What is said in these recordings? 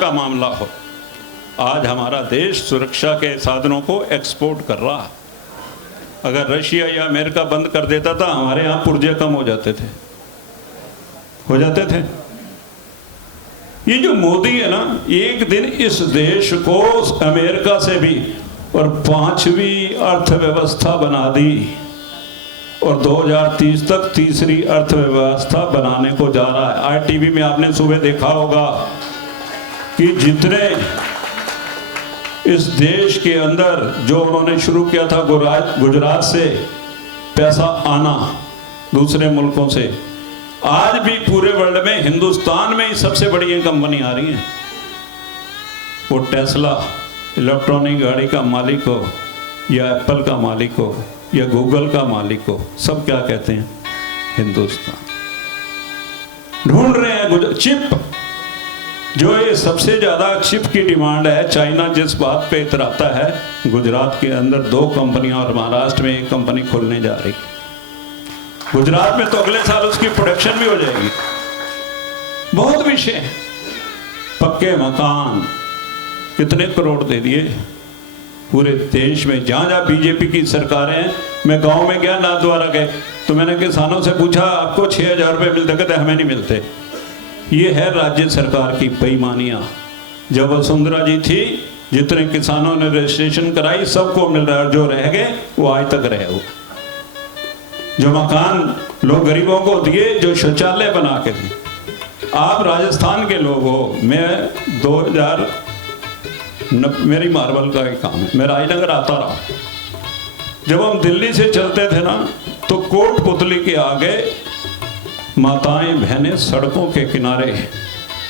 का मामला हो, आज हमारा देश सुरक्षा के साधनों को एक्सपोर्ट कर रहा। अगर रशिया या अमेरिका बंद कर देता था, हमारे यहाँ पुर्जे कम हो जाते थे। ये जो मोदी है ना, एक दिन इस देश को अमेरिका से भी और 5वीं अर्थव्यवस्था बना दी और 2030 तक तीसरी अर्थव्यवस्था बनाने को जा रहा है। आज टीवी में आपने सुबह देखा होगा कि जितने इस देश के अंदर जो उन्होंने शुरू किया था गुजरात से पैसा आना दूसरे मुल्कों से, आज भी पूरे वर्ल्ड में हिंदुस्तान में ही सबसे बड़ी ये कंपनी आ रही है। वो टेस्ला इलेक्ट्रॉनिक गाड़ी का मालिक हो या एप्पल का मालिक हो या गूगल का मालिक हो, सब क्या कहते हैं? हिंदुस्तान। ढूंढ रहे हैं चिप, जो ये सबसे ज्यादा चिप की डिमांड है। चाइना जिस बात पे इतराता है, गुजरात के अंदर 2 कंपनियां और महाराष्ट्र में 1 कंपनी खुलने जा रही। गुजरात में तो अगले साल उसकी प्रोडक्शन भी हो जाएगी। बहुत विषय है। पक्के मकान कितने करोड़ दे दिए पूरे देश में, जहां जहां बीजेपी की सरकारें हैं। मैं गांव में गया, नाथद्वारा गए, तो मैंने किसानों से पूछा आपको 6,000 रुपये मिलते? कहते हमें नहीं मिलते। ये है राज्य सरकार की बेईमानियां। जब वसुंधरा जी थी, जितने किसानों ने रजिस्ट्रेशन कराई सबको मिल रहा है, जो रह गए वो आज तक रहे हो। जो मकान लोग गरीबों को दिए, जो शौचालय बना के दिए। आप राजस्थान के लोग हो, मैं 2000 मेरी मार्बल का ही काम है, मैं राजनगर आता रहा। जब हम दिल्ली से चलते थे ना, तो कोटपुतली के आगे माताएं बहनें सड़कों के किनारे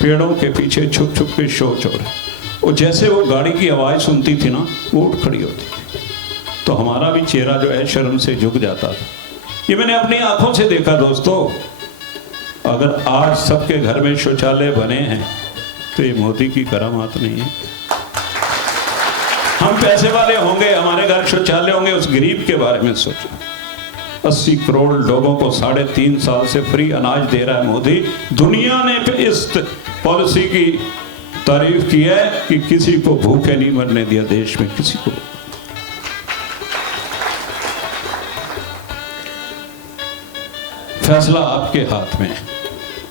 पेड़ों के पीछे छुप छुप के शौच हो रहे, और जैसे वो गाड़ी की आवाज़ सुनती थी ना, वो उठ खड़ी होती थी। तो हमारा भी चेहरा जो है शर्म से झुक जाता था। ये मैंने अपनी आंखों से देखा दोस्तों। अगर आज सबके घर में शौचालय बने हैं तो ये मोदी की करामात नहीं है। हम पैसे वाले होंगे, हमारे घर शौचालय होंगे, उस गरीब के बारे में सोचो। 80 करोड़ लोगों को 3.5 साल से फ्री अनाज दे रहा है मोदी। दुनिया ने इस पॉलिसी की तारीफ की है कि किसी को भूखे नहीं मरने दिया देश में, किसी को। फैसला आपके हाथ में है।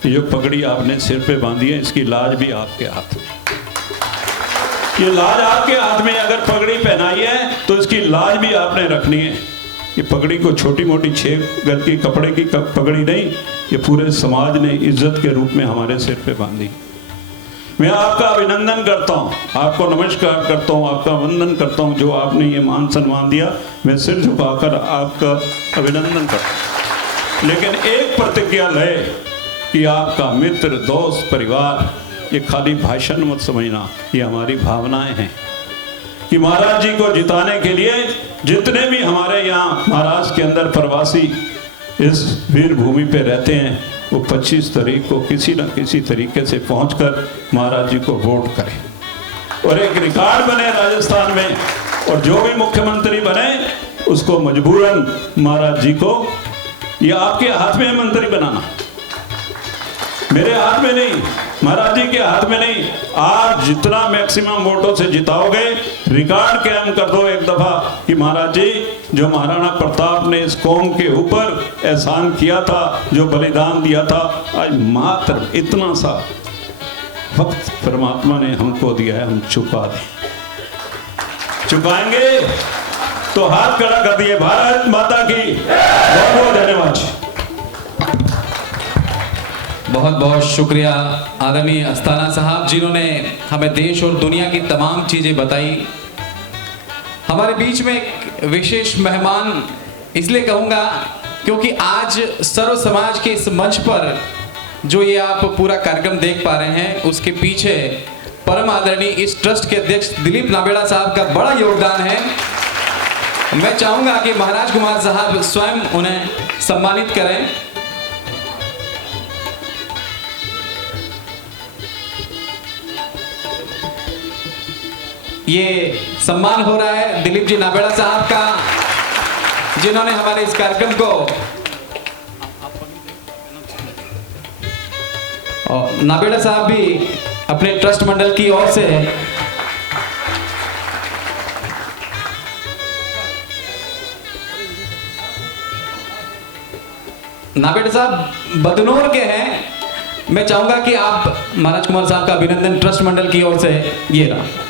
ये जो पगड़ी आपने सिर पे बांधी है, इसकी लाज भी आपके हाथ में। ये लाज आपके हाथ में, अगर पगड़ी पहनाई है तो इसकी लाज भी आपने रखनी है। ये पगड़ी को छोटी मोटी 6 गज की कपड़े की पगड़ी नहीं, ये पूरे समाज ने इज्जत के रूप में हमारे सिर पे बांधी। मैं आपका अभिनंदन करता हूँ, आपको नमस्कार करता हूँ, आपका वंदन करता हूँ। जो आपने ये मान सम्मान दिया, मैं सिर झुकाकर आपका अभिनंदन करता हूँ। लेकिन एक प्रतिज्ञा ले कि आपका मित्र, दोस्त, परिवार, ये खाली भाषण मत समझना, ये हमारी भावनाएं हैं कि महाराज जी को जिताने के लिए जितने भी हमारे यहाँ महाराष्ट्र के अंदर प्रवासी इस वीर भूमि पे रहते हैं, वो 25 तारीख को किसी न किसी तरीके से पहुंचकर महाराज जी को वोट करें और एक रिकॉर्ड बने राजस्थान में। और जो भी मुख्यमंत्री बने उसको मजबूरन महाराज जी को, ये आपके हाथ में है मंत्री बनाना, मेरे हाथ में नहीं, महाराज जी के हाथ में नहीं। आप जितना मैक्सिमम वोटों से जिताओगे, रिकॉर्ड कायम कर दो एक दफा कि महाराज जी, जो महाराणा प्रताप ने इस कौम के ऊपर एहसान किया था, जो बलिदान दिया था, आज मात्र इतना सा वक्त परमात्मा ने हमको दिया है, हम चुका दें। चुकाएंगे तो हाथ खड़ा कर दिए। भारत माता की बहुत बहुत धन्यवाद। बहुत बहुत शुक्रिया आदरणीय अस्थाना साहब, जिन्होंने हमें देश और दुनिया की तमाम चीज़ें बताई। हमारे बीच में एक विशेष मेहमान इसलिए कहूँगा क्योंकि आज सर्व समाज के इस मंच पर जो ये आप पूरा कार्यक्रम देख पा रहे हैं, उसके पीछे परम आदरणीय इस ट्रस्ट के अध्यक्ष दिलीप नाबेड़ा साहब का बड़ा योगदान है। मैं चाहूँगा कि महाराज कुमार साहब स्वयं उन्हें सम्मानित करें। ये सम्मान हो रहा है दिलीप जी नाबेड़ा साहब का, जिन्होंने हमारे इस कार्यक्रम को, और नाबेड़ा साहब भी अपने ट्रस्ट मंडल की ओर से नागेड़ साहब बदनौर के हैं। मैं चाहूंगा कि आप महाराज कुमार साहब का अभिनंदन ट्रस्ट मंडल की ओर से ये रहा।